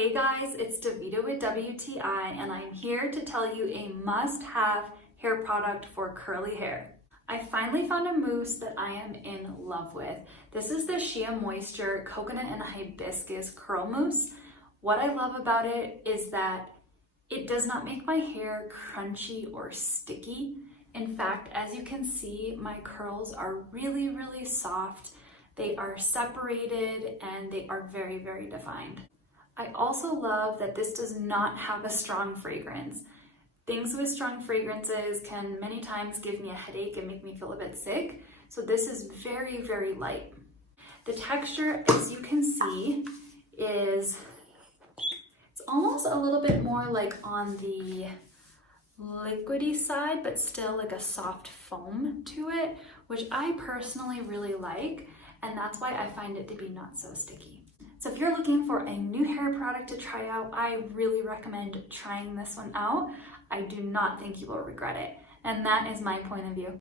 Hey guys, it's Davita with WTI, and I'm here to tell you a must-have hair product for curly hair. I finally found a mousse that I am in love with. This is the SheaMoisture Coconut and Hibiscus Curl Mousse. What I love about it is that it does not make my hair crunchy or sticky. In fact, as you can see, my curls are really soft. They are separated and they are very defined. I also love that this does not have a strong fragrance. Things with strong fragrances can many times give me a headache and make me feel a bit sick. So this is very light. The texture, as you can see, is it's almost a little bit more like on the liquidy side, but still like a soft foam to it, which I personally really like. And that's why I find it to be not so sticky. So if you're looking for a new hair product to try out, I really recommend trying this one out. I do not think you will regret it. And that is my point of view.